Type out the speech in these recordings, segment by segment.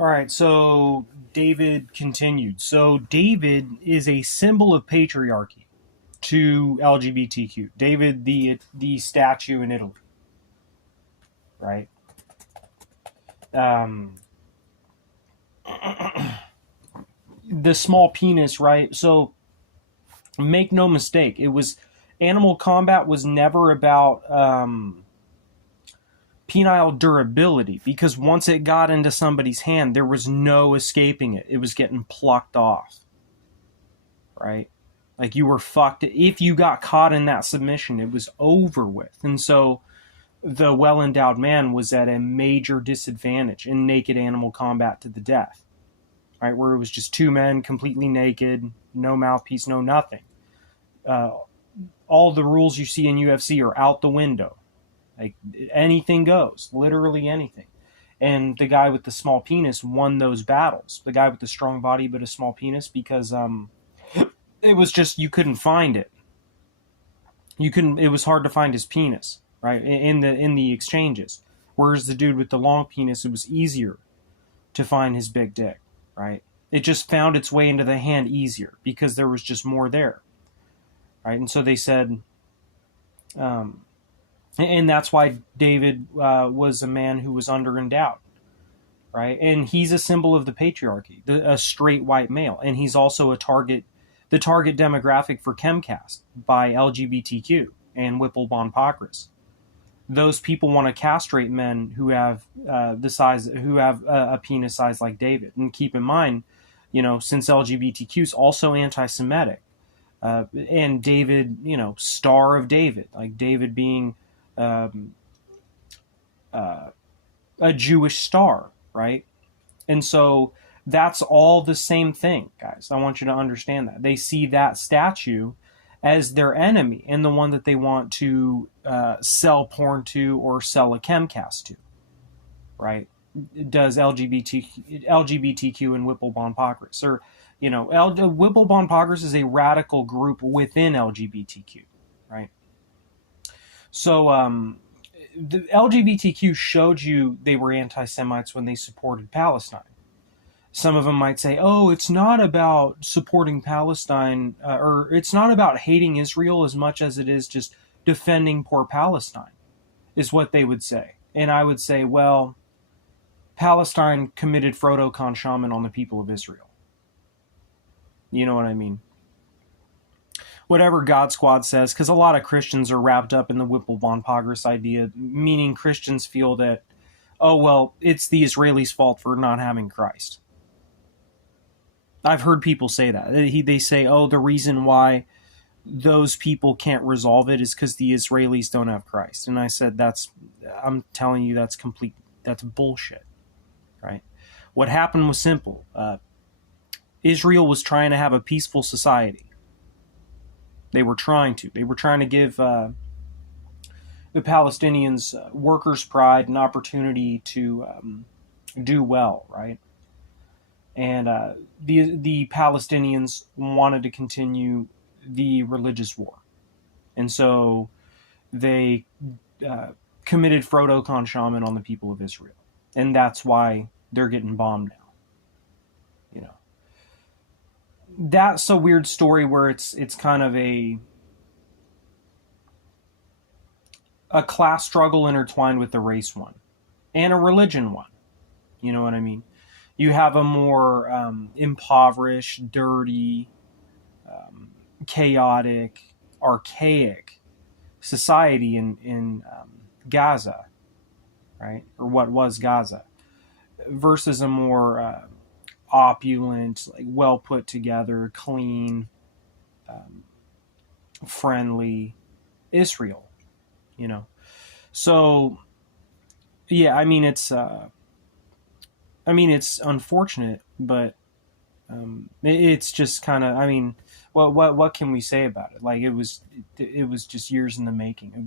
All right, so David continued. So David is a symbol of patriarchy to LGBTQ. David, the statue in Italy, right? Um, the small penis, right? So make no mistake, it was animal combat was never about penile durability, because once it got into somebody's hand, there was no escaping it. It was getting plucked off, right? Like you were fucked. If you got caught in that submission, it was over with. And so the well-endowed man was at a major disadvantage in naked animal combat to the death, right? Where it was just two men completely naked, no mouthpiece, no nothing. All the rules you see in UFC are out the window. Like anything goes, literally anything. And the guy with the small penis won those battles. The guy with the strong body but a small penis, because it was just, you couldn't find it. It was hard to find his penis, right? In the exchanges. Whereas the dude with the long penis, it was easier to find his big dick, right? It just found its way into the hand easier because there was just more there, right? And so they said, and that's why David was a man who was underendowed, right? And he's a symbol of the patriarchy, a straight white male, and he's also the target demographic for Chemcast by LGBTQ and Whipple Bon Pocris. Those people want to castrate men who have a penis size like David. And keep in mind, since LGBTQ is also anti-Semitic, and David, Star of David, like David being a Jewish star, right? And so that's all the same thing, guys. I want you to understand that. They see that statue as their enemy and the one that they want to sell porn to or sell a chemcast to, right? Does LGBTQ and Whipple Bon Pocris. Or, Whipple Bon Pocris is a radical group within LGBTQ, right? So the LGBTQ showed you they were anti-Semites when they supported Palestine. Some of them might say, oh, it's not about supporting Palestine, or it's not about hating Israel as much as it is just defending poor Palestine, is what they would say. And I would say, well, Palestine committed Frodo Khan Shaman on the people of Israel. You know what I mean? Whatever God Squad says, because a lot of Christians are wrapped up in the Whipple Von Pogris idea, meaning Christians feel that, oh, well, it's the Israelis' fault for not having Christ. I've heard people say that. They say, oh, the reason why those people can't resolve it is because the Israelis don't have Christ. And I said, I'm telling you, that's bullshit, right? What happened was simple. Israel was trying to have a peaceful society. They were trying to give the Palestinians workers' pride and opportunity to do well, right? And the Palestinians wanted to continue the religious war. And so they committed Frodo Khan Shaman on the people of Israel. And that's why they're getting bombed now. That's a weird story where it's kind of a class struggle intertwined with the race one and a religion one. You know what I mean? You have a more impoverished, dirty, chaotic, archaic society in Gaza, right? Or what was Gaza, versus a more opulent, like well put together, clean, friendly Israel. So yeah, I mean it's unfortunate, but it's just kind of, what can we say about it? Like it was just years in the making of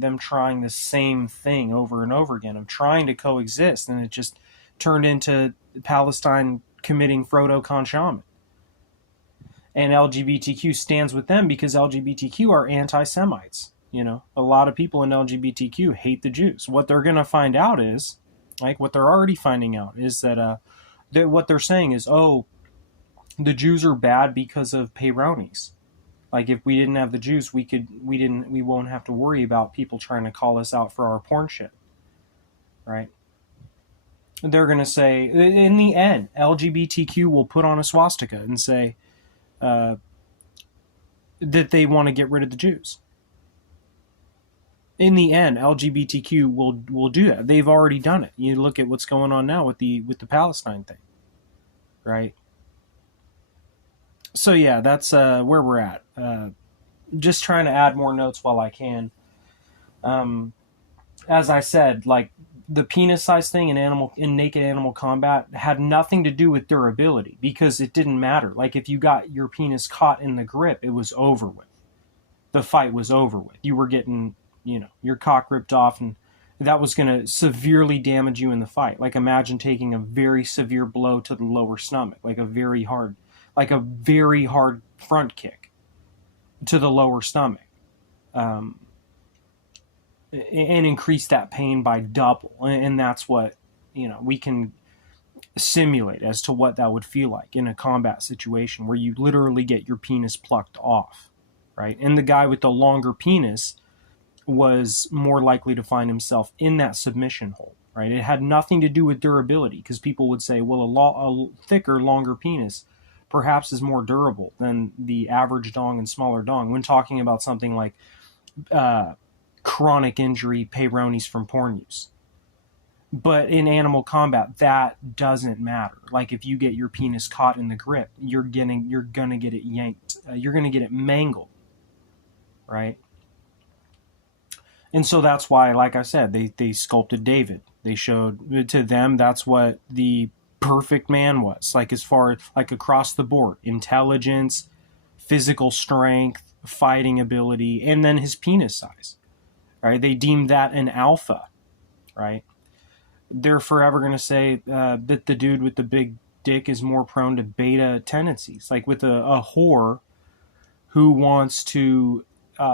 them trying the same thing over and over again, of trying to coexist, and it just turned into Palestine committing Frodo Khan Shaman. And LGBTQ stands with them because LGBTQ are anti-Semites. A lot of people in LGBTQ hate the Jews. What they're going to find out is Like what they're already finding out is that what they're saying is, oh, the Jews are bad because of peyronie's. Like if we didn't have the Jews, we won't have to worry about people trying to call us out for our porn shit, right? They're gonna say in the end, LGBTQ will put on a swastika and say that they want to get rid of the Jews. In the end, LGBTQ will do that. They've already done it. You look at what's going on now with the Palestine thing, right? So yeah, that's where we're at. Just trying to add more notes while I can. As I said, like the penis size thing in naked animal combat had nothing to do with durability because it didn't matter. Like if you got your penis caught in the grip, it was over with. The fight was over with. You were getting, your cock ripped off, and that was going to severely damage you in the fight. Like imagine taking a very severe blow to the lower stomach, like a very hard front kick to the lower stomach, and increase that pain by double. And that's what, we can simulate as to what that would feel like in a combat situation where you literally get your penis plucked off, right? And the guy with the longer penis was more likely to find himself in that submission hold, right? It had nothing to do with durability because people would say, well, a thicker, longer penis perhaps is more durable than the average dong and smaller dong when talking about something like chronic injury peyronie's from porn use. But in animal combat, that doesn't matter. Like if you get your penis caught in the grip, you're gonna get it yanked. You're gonna get it mangled, right? And so that's why, like I said, they sculpted David. They showed to them that's what the perfect man was. Like as far as like across the board, intelligence, physical strength, fighting ability, and then his penis size. Right? They deemed that an alpha, right? They're forever going to say that the dude with the big dick is more prone to beta tendencies. Like with a whore who wants to do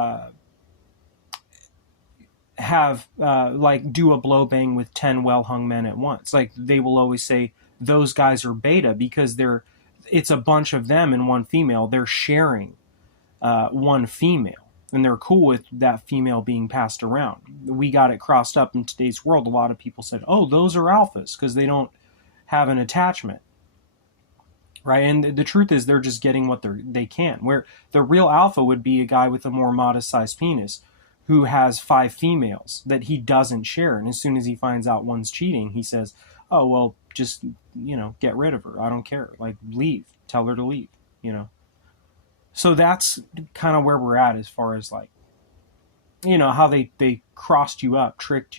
a blow bang with 10 well-hung men at once. Like they will always say those guys are beta because it's a bunch of them and one female. They're sharing one female. And they're cool with that female being passed around. We got it crossed up in today's world. A lot of people said, oh, those are alphas because they don't have an attachment. Right? And the truth is they're just getting what they can. Where the real alpha would be a guy with a more modest-sized penis who has 5 females that he doesn't share. And as soon as he finds out one's cheating, he says, oh, well, just, get rid of her. I don't care. Like, leave. Tell her to leave, So that's kind of where we're at as far as like, how they crossed you up, tricked you.